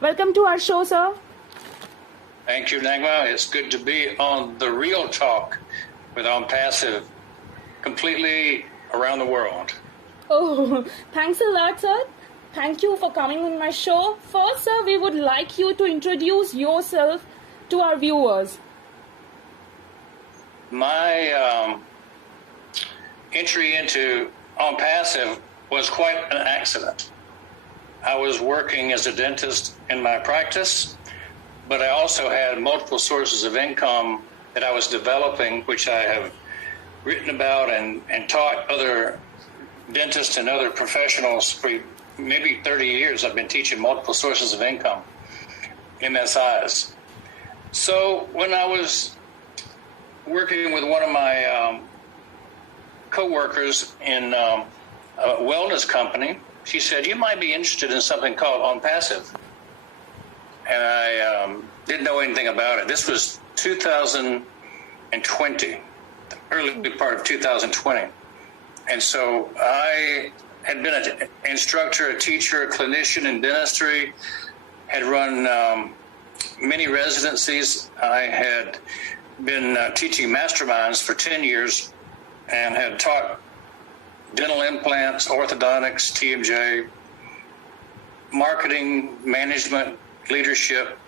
Welcome to our show, sir. Thank you, Nagma. It's good to be on The Real Talk with On Passive, completely around the world. Oh, thanks a lot, sir. Thank you for coming on my show. First, sir, we would like you to introduce yourself to our viewers. My entry into On Passive was quite an accident. I was working as a dentist in my practice, but I also had multiple sources of income that I was developing, which I have written about and taught other dentists and other professionals for maybe 30 years. I've been teaching multiple sources of income, MSIs. So when I was working with one of my co-workers in a wellness company, she said, "You might be interested in something called On Passive." And I didn't know anything about it. This was 2020, the early part of 2020. And so I had been an instructor, a teacher, a clinician in dentistry, had run many residencies. I had been teaching masterminds for 10 years and had taught dental implants, orthodontics, TMJ, marketing, management, leadership,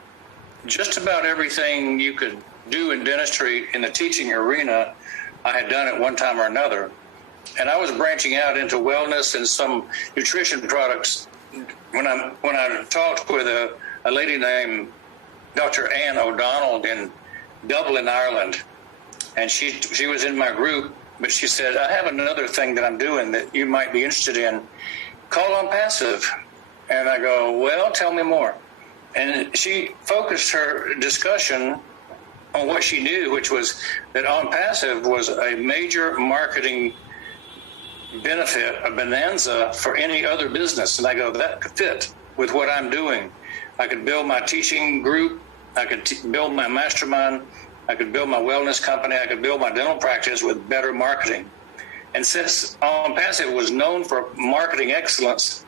just about everything you could do in dentistry in the teaching arena, I had done at one time or another. And I was branching out into wellness and some nutrition products when I talked with a lady named Dr. Ann O'Donnell in Dublin, Ireland. And she was in my group, but she said, "I have another thing that I'm doing that you might be interested in, called On Passive." And I go, "Well, tell me more." And she focused her discussion on what she knew, which was that On Passive was a major marketing benefit, a bonanza for any other business. And I go, that could fit with what I'm doing. I could build my teaching group. I could build my mastermind. I could build my wellness company. I could build my dental practice with better marketing. And since On Passive was known for marketing excellence,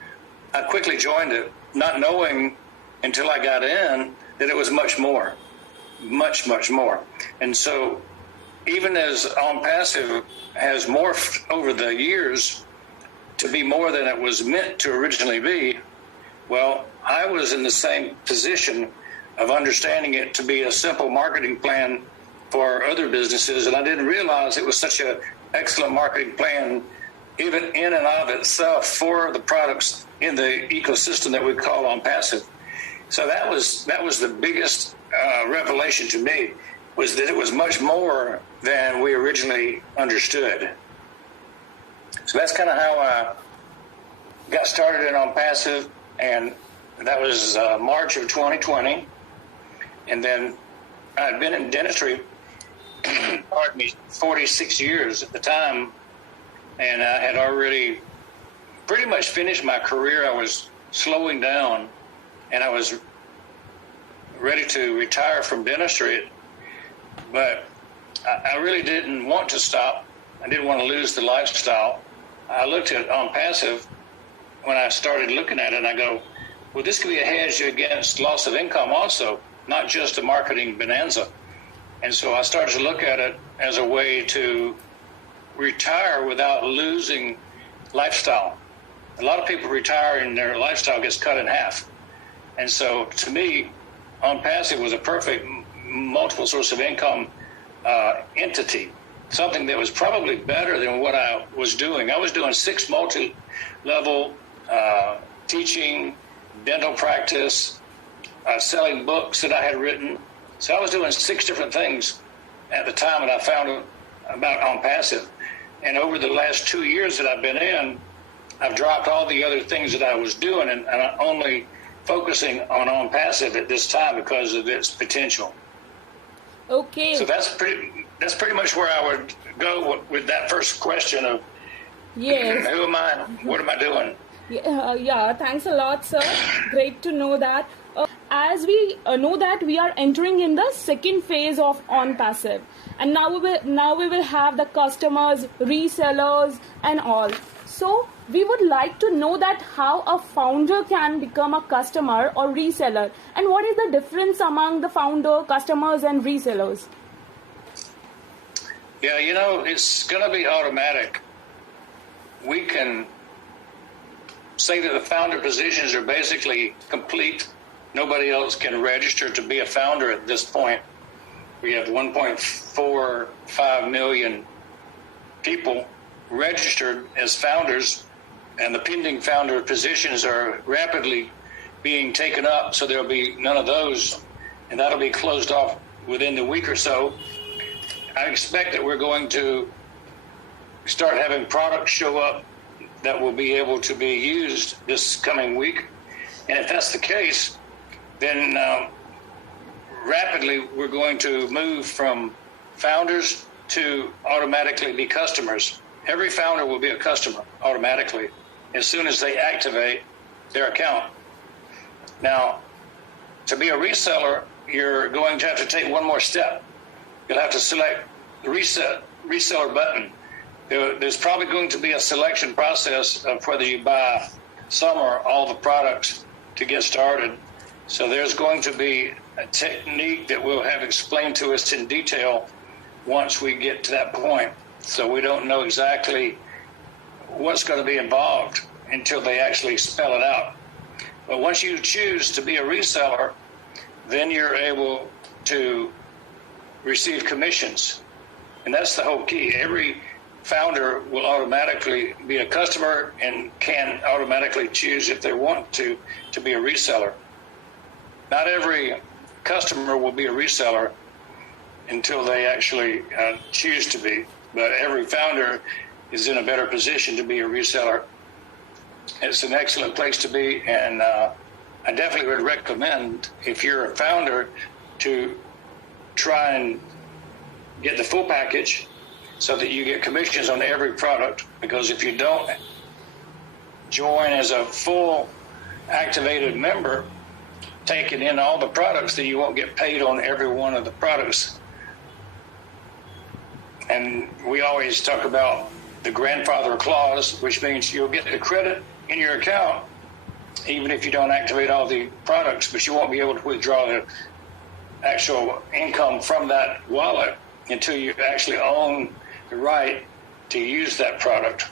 I quickly joined it, not knowing until I got in that it was much more, much, much more. And so even as On Passive has morphed over the years to be more than it was meant to originally be, well, I was in the same position of understanding it to be a simple marketing plan for other businesses, and I didn't realize it was such an excellent marketing plan even in and of itself for the products in the ecosystem that we call On Passive. So that was the biggest revelation to me, was that it was much more than we originally understood. So that's kind of how I got started in On Passive, and that was March of 2020. And then I'd been in dentistry, 46 years at the time, and I had already pretty much finished my career. I was slowing down, and I was ready to retire from dentistry, but I really didn't want to stop. I didn't want to lose the lifestyle. I looked at On Passive when I started looking at it, and I go, well, this could be a hedge against loss of income also, not just a marketing bonanza. And so I started to look at it as a way to retire without losing lifestyle. A lot of people retire and their lifestyle gets cut in half. And so to me, On Passive was a perfect multiple source of income entity, something that was probably better than what I was doing. I was doing 6 multi-level teaching, dental practice, selling books that I had written. So I was doing 6 different things at the time, and I found about On Passive. And over the last 2 years that I've been in, I've dropped all the other things that I was doing, and I'm only focusing on Passive at this time because of its potential. Okay. So that's pretty much where I would go with that first question of, yes, who am I? What am I doing? Yeah, thanks a lot, sir. Great to know that. As we know that we are entering in the second phase of On Passive, and now we will have the customers, resellers, and all. So we would like to know that how a founder can become a customer or reseller, and what is the difference among the founder, customers, and resellers? Yeah, it's going to be automatic. We can say that the founder positions are basically complete. Nobody else can register to be a founder at this point. We have 1.45 million people registered as founders, and the pending founder positions are rapidly being taken up, so there'll be none of those, and that'll be closed off within the week or so. I expect that we're going to start having products show up that will be able to be used this coming week. And if that's the case, then rapidly we're going to move from founders to automatically be customers. Every founder will be a customer automatically as soon as they activate their account. Now, to be a reseller, you're going to have to take one more step. You'll have to select the reseller button. There's probably going to be a selection process of whether you buy some or all the products to get started. So there's going to be a technique that we'll have explained to us in detail once we get to that point. So we don't know exactly what's going to be involved until they actually spell it out. But once you choose to be a reseller, then you're able to receive commissions. And that's the whole key. Every founder will automatically be a customer and can automatically choose, if they want to be a reseller. Not every customer will be a reseller until they actually choose to be. But every founder is in a better position to be a reseller. It's an excellent place to be, and I definitely would recommend, if you're a founder, to try and get the full package so that you get commissions on every product. Because if you don't join as a full activated member, taking in all the products, then you won't get paid on every one of the products. And we always talk about the grandfather clause, which means you'll get the credit in your account even if you don't activate all the products, but you won't be able to withdraw the actual income from that wallet until you actually own the right to use that product.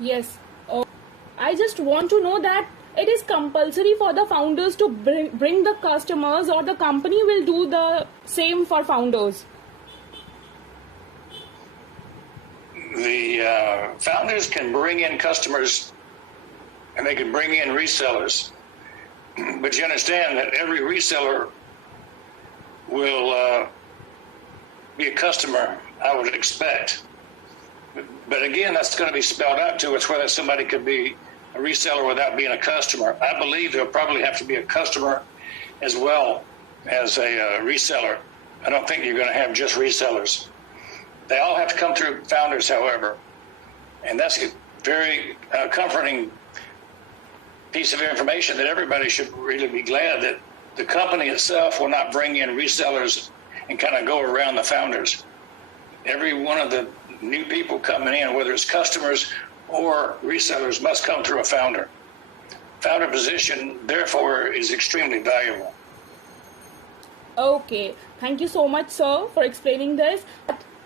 Yes. I just want to know that it is compulsory for the founders to bring the customers, or the company will do the same for founders? The founders can bring in customers and they can bring in resellers. But you understand that every reseller will be a customer, I would expect. But again, that's going to be spelled out to us whether somebody could be a reseller without being a customer. I believe there'll probably have to be a customer as well as a reseller. I don't think you're going to have just resellers. They all have to come through founders, however. And that's a very comforting piece of information that everybody should really be glad that the company itself will not bring in resellers and kind of go around the founders. Every one of the new people coming in, whether it's customers or resellers, must come through a founder. Founder position, therefore, is extremely valuable. Okay. Thank you so much, sir, for explaining this.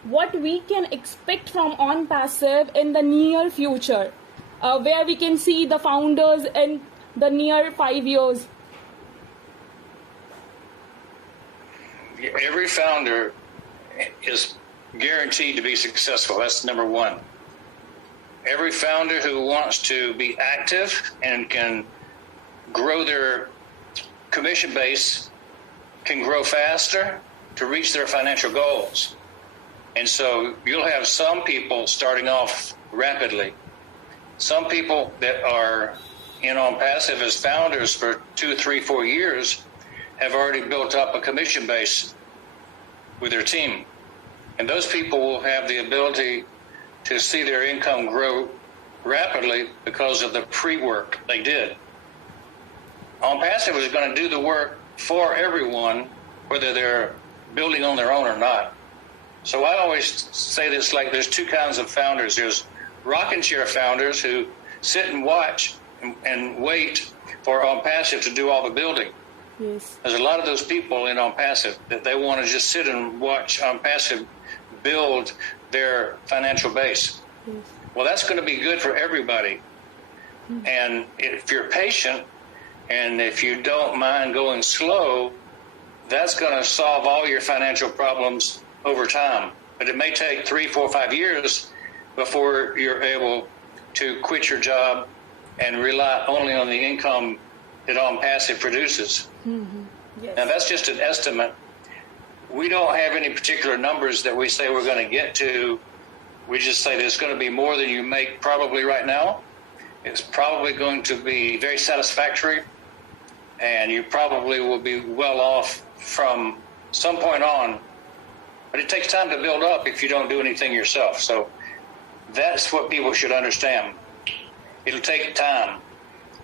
What we can expect from OnPassive in the near future, where we can see the founders in the near 5 years? Every founder is guaranteed to be successful. That's number one. Every founder who wants to be active and can grow their commission base can grow faster to reach their financial goals. And so you'll have some people starting off rapidly. Some people that are in OnPassive as founders for 2, 3, 4 years have already built up a commission base with their team. And those people will have the ability to see their income grow rapidly because of the pre-work they did. OnPassive is going to do the work for everyone, whether they're building on their own or not. So I always say this, like there's two kinds of founders. There's rocking chair founders who sit and watch and wait for On Passive to do all the building. Yes. There's a lot of those people in On Passive that they want to just sit and watch On Passive build their financial base. Yes. Well, that's going to be good for everybody. And if you're patient and if you don't mind going slow, that's going to solve all your financial problems over time. But it may take 3, 4, 5 years before you're able to quit your job and rely only on the income that On Passive produces. Yes. Now, that's just an estimate. We don't have any particular numbers that we say we're going to get to. We just say that it's going to be more than you make probably right now. It's probably going to be very satisfactory, and you probably will be well off from some point on. But it takes time to build up if you don't do anything yourself. So that's what people should understand. It'll take time.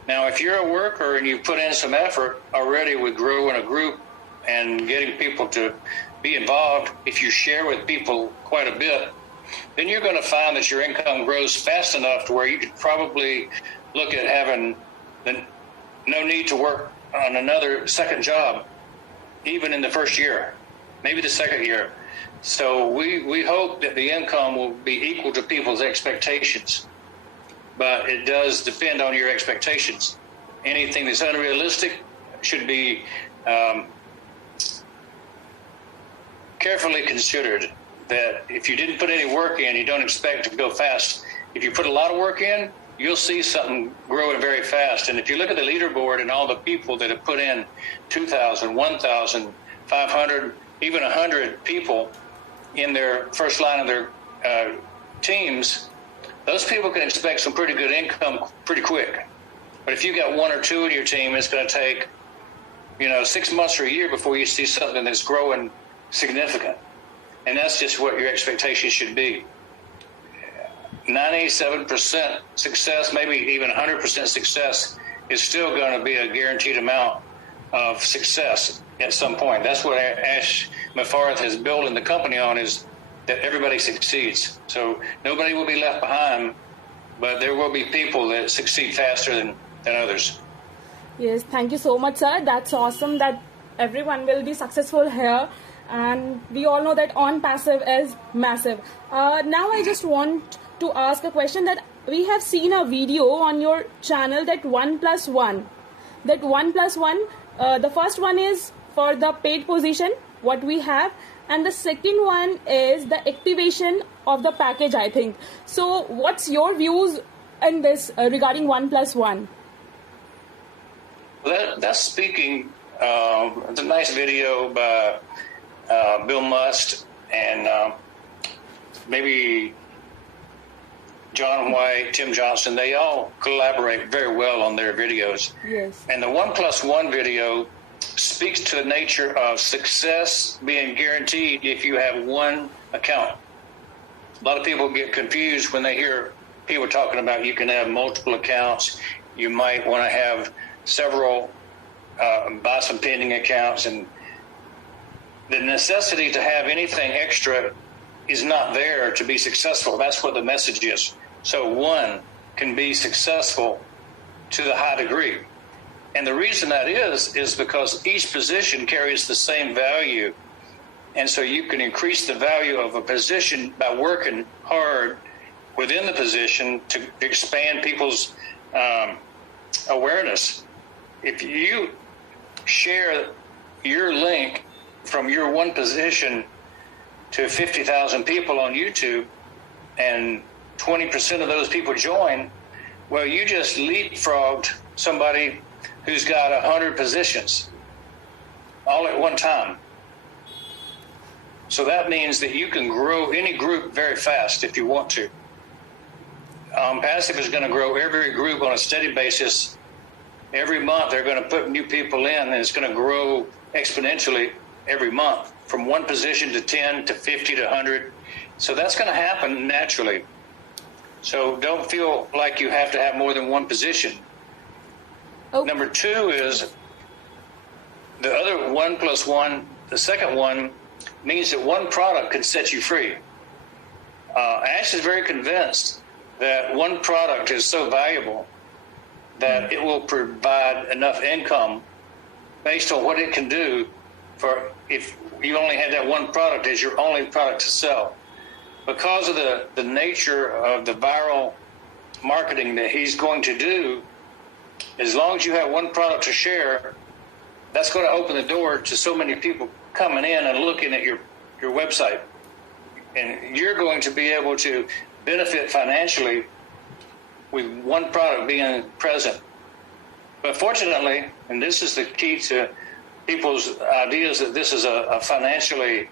Now, if you're a worker and you put in some effort already with growing a group and getting people to be involved, if you share with people quite a bit, then you're going to find that your income grows fast enough to where you could probably look at having no need to work on another second job, even in the first year, maybe the second year. So we hope that the income will be equal to people's expectations, but it does depend on your expectations. Anything that's unrealistic should be carefully considered. That if you didn't put any work in, you don't expect to go fast. If you put a lot of work in, you'll see something growing very fast. And if you look at the leaderboard and all the people that have put in 2,000, 1,000, 500, even 100 people in their first line of their teams, those people can expect some pretty good income pretty quick. But if you got 1 or 2 in your team, it's going to take, 6 months or a year before you see something that's growing significant. And that's just what your expectation should be. 97% success, maybe even 100% success, is still going to be a guaranteed amount of success at some point. That's what Ash Mefarth has built in the company on, is that everybody succeeds. So nobody will be left behind, but there will be people that succeed faster than others. Yes, thank you so much, sir. That's awesome that everyone will be successful here. And we all know that On Passive is massive. Now I just want to ask a question that we have seen a video on your channel that 1+1. That 1+1, the first one is for the paid position, what we have. And the second one is the activation of the package, I think. So what's your views in this regarding 1+1? That's speaking, it's a nice video by Bill Must and maybe John White, Tim Johnson. They all collaborate very well on their videos. Yes. And the 1+1 video speaks to the nature of success being guaranteed if you have one account. A lot of people get confused when they hear people talking about you can have multiple accounts. You might want to have several, buy some pending accounts, and the necessity to have anything extra is not there to be successful. That's what the message is. So one can be successful to the high degree. And the reason that is because each position carries the same value. And so you can increase the value of a position by working hard within the position to expand people's awareness. If you share your link from your one position to 50,000 people on YouTube and 20% of those people join, well, you just leapfrogged somebody who's got 100 positions all at one time. So that means that you can grow any group very fast if you want to. Passive is going to grow every group on a steady basis. Every month they're going to put new people in, and it's going to grow exponentially every month from one position to 10 to 50 to 100. So that's going to happen naturally. So don't feel like you have to have more than one position. Okay. Number two is the other 1+1. The second one means that one product can set you free. Ash is very convinced that one product is so valuable that it will provide enough income based on what it can do for if you only had that one product as your only product to sell. Because of the nature of the viral marketing that he's going to do, as long as you have one product to share, that's going to open the door to so many people coming in and looking at your website. And you're going to be able to benefit financially with one product being present. But fortunately, and this is the key to people's ideas that this is a financially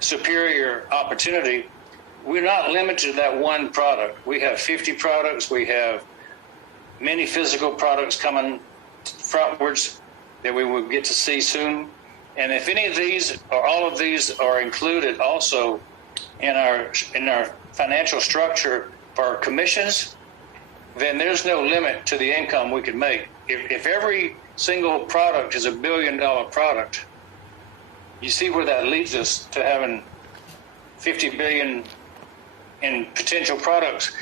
superior opportunity, we're not limited to that one product. We have 50 products. We have many physical products coming frontwards that we will get to see soon. And if any of these or all of these are included also in our financial structure for our commissions, then there's no limit to the income we can make. If every single product is $1 billion product, you see where that leads us to having 50 billion in potential products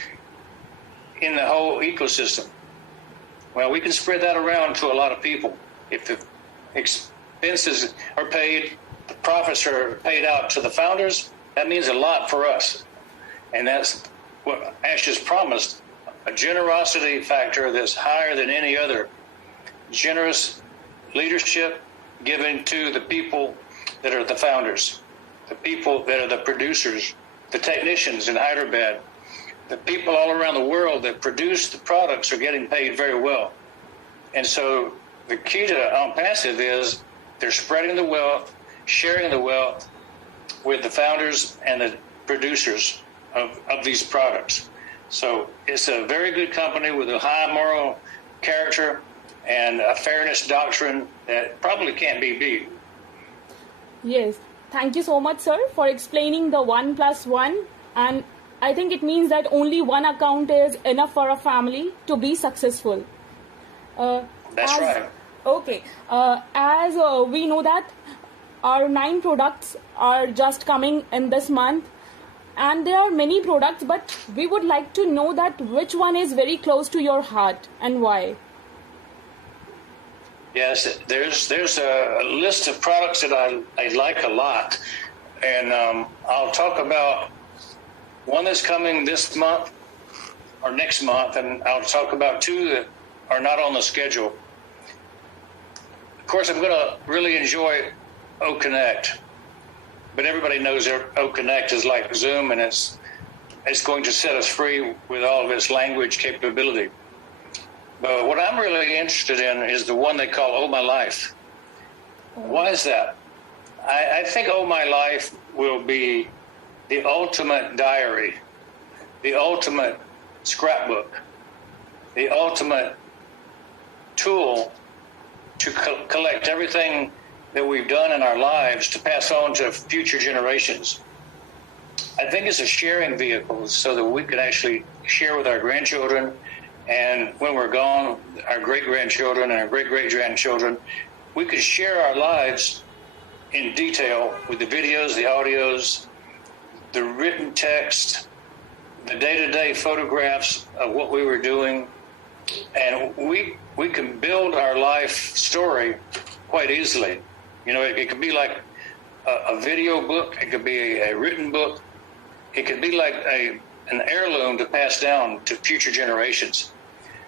in the whole ecosystem. Well, we can spread that around to a lot of people. If the expenses are paid, the profits are paid out to the founders, that means a lot for us. And that's what Ash has promised, a generosity factor that's higher than any other. Generous leadership given to the people that are the founders, the people that are the producers, the technicians in Hyderabad, the people all around the world that produce the products are getting paid very well. And so the key to On Passive is they're spreading the wealth, sharing the wealth with the founders and the producers of these products. So it's a very good company with a high moral character and a fairness doctrine that probably can't be beat. Yes. Thank you so much, sir, for explaining the 1+1. And I think it means that only one account is enough for a family to be successful. That's right. Okay. As we know that our 9 products are just coming in this month. And there are many products, but we would like to know that which one is very close to your heart and why. Yes, there's a list of products that I like a lot, and I'll talk about one that's coming this month or next month, and I'll talk about 2 that are not on the schedule. Of course, I'm going to really enjoy O-Connect, but everybody knows O-Connect is like Zoom, and it's going to set us free with all of its language capability. But what I'm really interested in is the one they call Oh My Life. Why is that? I think Oh My Life will be the ultimate diary, the ultimate scrapbook, the ultimate tool to collect everything that we've done in our lives to pass on to future generations. I think it's a sharing vehicle so that we can actually share with our grandchildren, and when we're gone, our great-grandchildren and our great-great-grandchildren, we could share our lives in detail with the videos, the audios, the written text, the day-to-day photographs of what we were doing. And we can build our life story quite easily. You know, it could be like a video book. It could be a written book. It could be like an heirloom to pass down to future generations.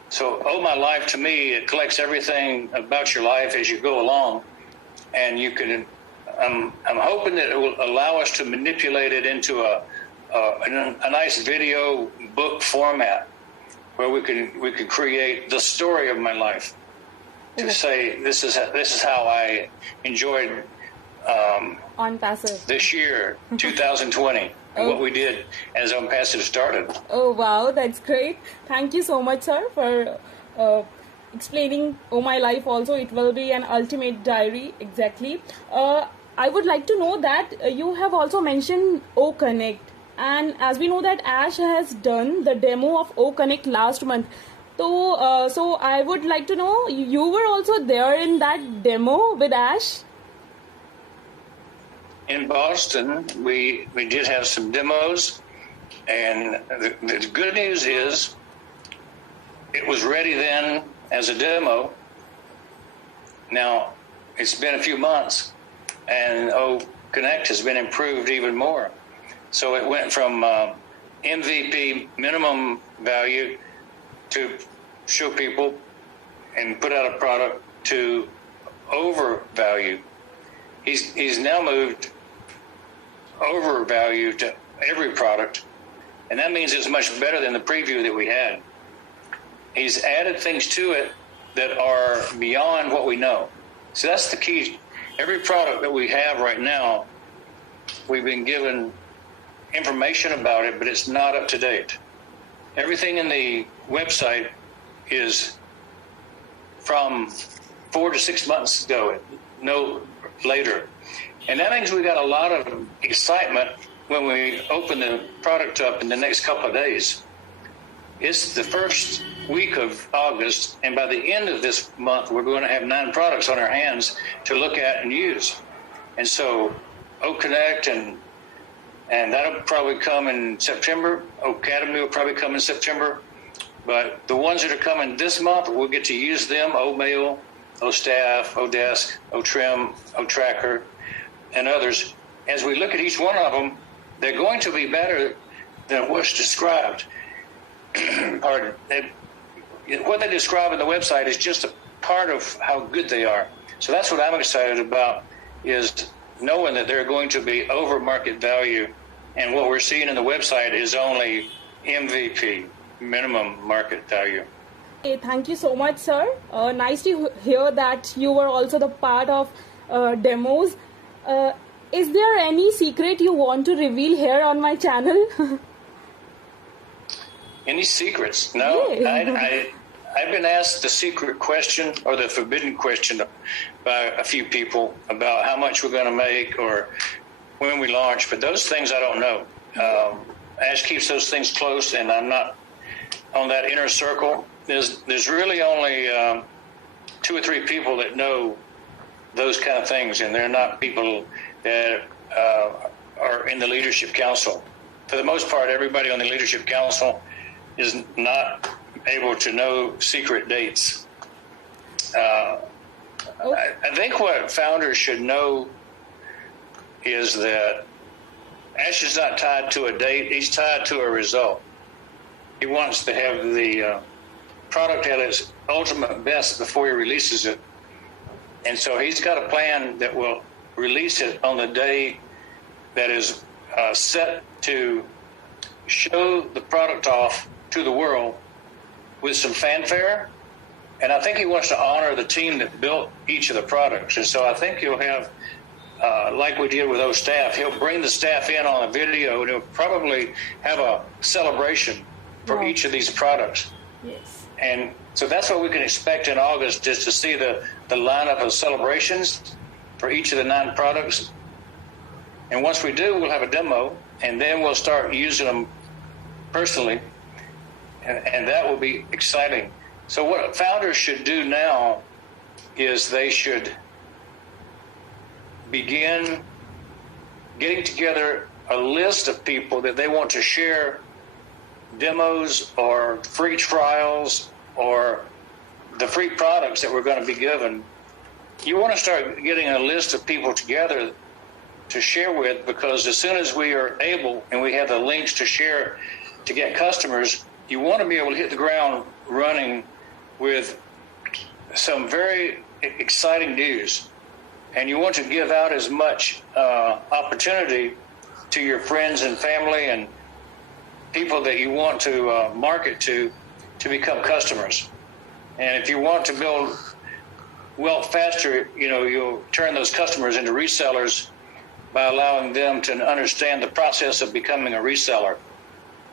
So, Oh My Life, to me, it collects everything about your life as you go along, and you can. I'm hoping that it will allow us to manipulate it into a nice video book format, where we can create the story of my life. To say this is how I enjoyed On Passive this year, 2020. What we did as On Passive started. Oh, wow, that's great. Thank you so much, sir, for explaining Oh My Life also. It will be an ultimate diary, exactly. I would like to know that you have also mentioned O-Connect. And as we know that Ash has done the demo of O-Connect last month. So I would like to know, you were also there in that demo with Ash? In Boston, we did have some demos, And the good news is it was ready then as a demo. Now, it's been a few months, and O Connect has been improved even more. So it went from MVP, minimum value, to show people and put out a product, to overvalue. He's now moved overvalue to every product, and that means it's much better than the preview that we had. He's added things to it that are beyond what we know. So that's the key. Every product that we have right now, we've been given information about it, but it's not up to date. Everything in the website is from 4 to 6 months ago, no later. And that means we got a lot of excitement when we open the product up in the next couple of days. It's the first week of August, and by the end of this month, we're going to have 9 products on our hands to look at and use. And so O Connect and that'll probably come in September. O Academy will probably come in September. But the ones that are coming this month, we'll get to use them: O Mail, O Staff, O Desk, O Trim, O Tracker, and others. As we look at each one of them, they're going to be better than what's described. Pardon. What they describe in the website is just a part of how good they are. So that's what I'm excited about, is knowing that they're going to be over market value. And what we're seeing in the website is only MVP, minimum market value. Okay, thank you so much, sir. Nice to hear that you were also the part of demos. Is there any secret you want to reveal here on my channel? Any secrets? No. Yeah. I've been asked the secret question, or the forbidden question, by a few people about how much we're going to make or when we launch. But those things I don't know. Ash keeps those things close, and I'm not on that inner circle. There's really only 2 or 3 people that know those kind of things, and they're not people that are in the leadership council. For the most part, everybody on the leadership council is not able to know secret dates. I think what founders should know is that Ash is not tied to a date. He's tied to a result. He wants to have the product at its ultimate best before he releases it. And so he's got a plan that will release it on the day that is set to show the product off to the world with some fanfare. And I think he wants to honor the team that built each of the products. And so I think he'll have, like we did with O Staff, he'll bring the staff in on a video, and he'll probably have a celebration for each of these products. Yes. And so that's what we can expect in August, is to see the lineup of celebrations for each of the 9 products. And once we do, we'll have a demo, and then we'll start using them personally, and that will be exciting. So what founders should do now is they should begin getting together a list of people that they want to share demos or free trials or the free products that we're going to be given. You want to start getting a list of people together to share with, because as soon as we are able and we have the links to share to get customers, you want to be able to hit the ground running with some very exciting news. And you want to give out as much opportunity to your friends and family and people that you want to market to become customers. And if you want to build wealth faster, you'll turn those customers into resellers by allowing them to understand the process of becoming a reseller.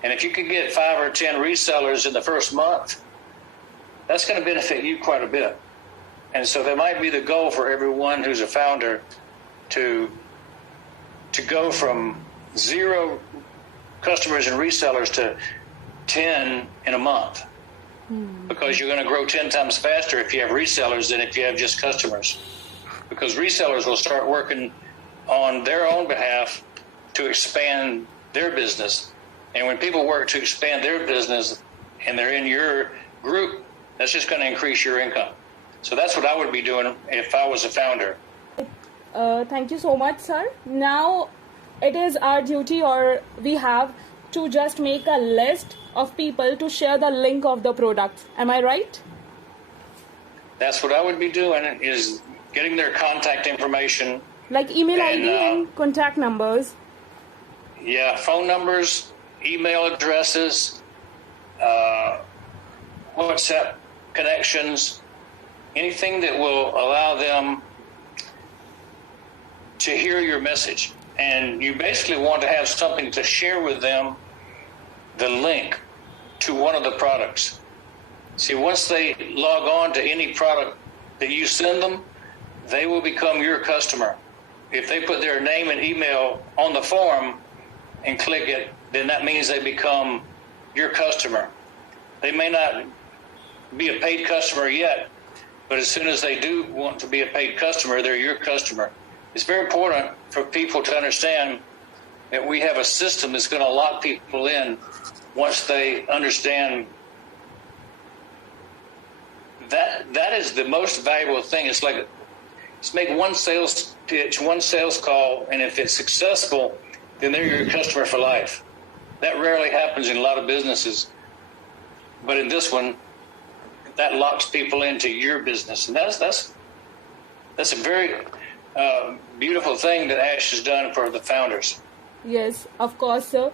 And if you can get 5 or 10 resellers in the first month, that's going to benefit you quite a bit. And so that might be the goal for everyone who's a founder, to go from 0 customers and resellers to 10 in a month. Because you're going to grow 10 times faster if you have resellers than if you have just customers. Because resellers will start working on their own behalf to expand their business. And when people work to expand their business and they're in your group, that's just going to increase your income. So that's what I would be doing if I was a founder. Thank you so much, sir. Now it is our duty, or we have to just make a list of people to share the link of the products. Am I right? That's what I would be doing, is getting their contact information. Like email ID and contact numbers. Yeah, phone numbers, email addresses, WhatsApp connections, anything that will allow them to hear your message. And you basically want to have something to share with them, the link to one of the products. See, once they log on to any product that you send them, they will become your customer. If they put their name and email on the form and click it, then that means they become your customer. They may not be a paid customer yet, but as soon as they do want to be a paid customer, they're your customer. It's very important for people to understand that we have a system that's going to lock people in once they understand that is the most valuable thing. It's like, let's make one sales pitch, one sales call, and if it's successful, then they're your customer for life. That rarely happens in a lot of businesses. But in this one, that locks people into your business. And that's a very beautiful thing that Ash has done for the founders. Yes, of course, sir.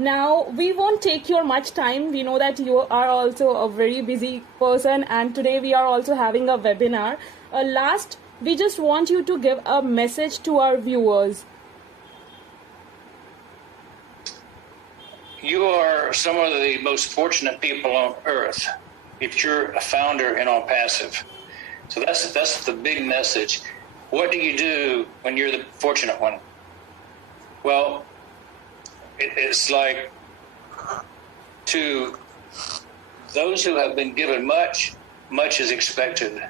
Now, we won't take your much time. We know that you are also a very busy person, and today we are also having a webinar. Last, we just want you to give a message to our viewers. You are some of the most fortunate people on earth if you're a founder in On Passive. So that's the big message. What do you do when you're the fortunate one? Well, it's like, to those who have been given much, much is expected.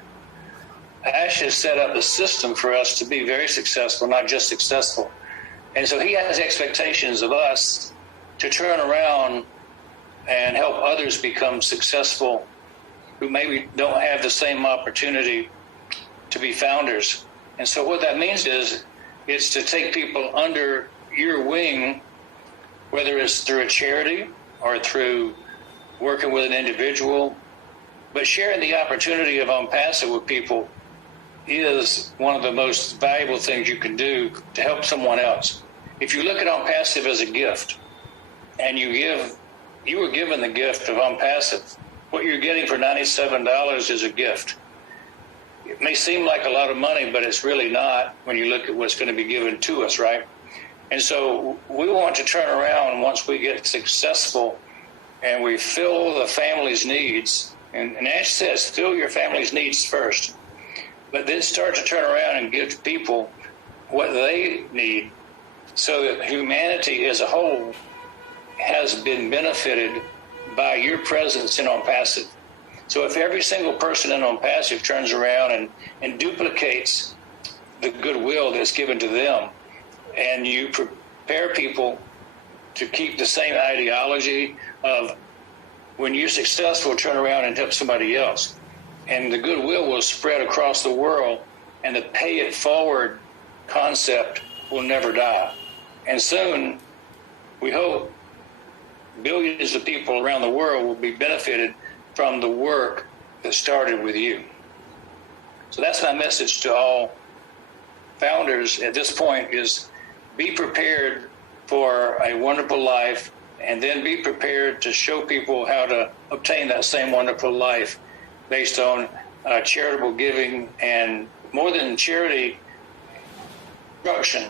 Ash has set up a system for us to be very successful, not just successful. And so he has expectations of us to turn around and help others become successful who maybe don't have the same opportunity to be founders. And so what that means is, it's to take people under your wing, whether it's through a charity or through working with an individual. But sharing the opportunity of On Passive with people is one of the most valuable things you can do to help someone else. If you look at On Passive as a gift, and you were given the gift of On Passive, what you're getting for $97 is a gift. It may seem like a lot of money, but it's really not when you look at what's going to be given to us, right? And so we want to turn around once we get successful and we fill the family's needs. And Ash says, fill your family's needs first, but then start to turn around and give to people what they need, so that humanity as a whole has been benefited by your presence in On Passive. So if every single person in On Passive turns around and duplicates the goodwill that's given to them, and you prepare people to keep the same ideology of, when you're successful, turn around and help somebody else, and the goodwill will spread across the world, and the pay it forward concept will never die. And soon, we hope, billions of people around the world will be benefited from the work that started with you. So that's my message to all founders at this point, is be prepared for a wonderful life, and then be prepared to show people how to obtain that same wonderful life based on charitable giving, and more than charity, instruction.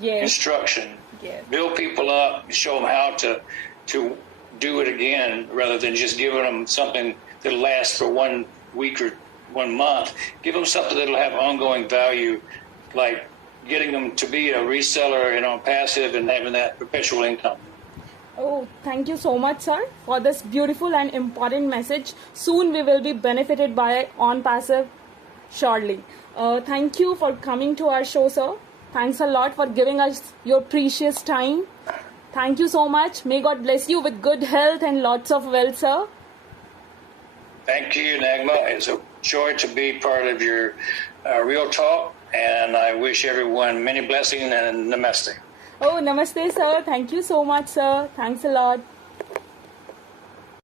Yes. Instruction. Yes. Build people up, show them how to do it again, rather than just giving them something that'll last for 1 week or 1 month. Give them something that'll have ongoing value, like getting them to be a reseller and On Passive and having that perpetual income. Oh, thank you so much, sir, for this beautiful and important message. Soon we will be benefited by On Passive, surely. Thank you for coming to our show, sir. Thanks a lot for giving us your precious time. Thank you so much. May God bless you with good health and lots of wealth, sir. Thank you, Nagma. It's a joy to be part of your Real Talk, and I wish everyone many blessings and namaste. Oh, namaste, sir. Thank you so much, sir. Thanks a lot.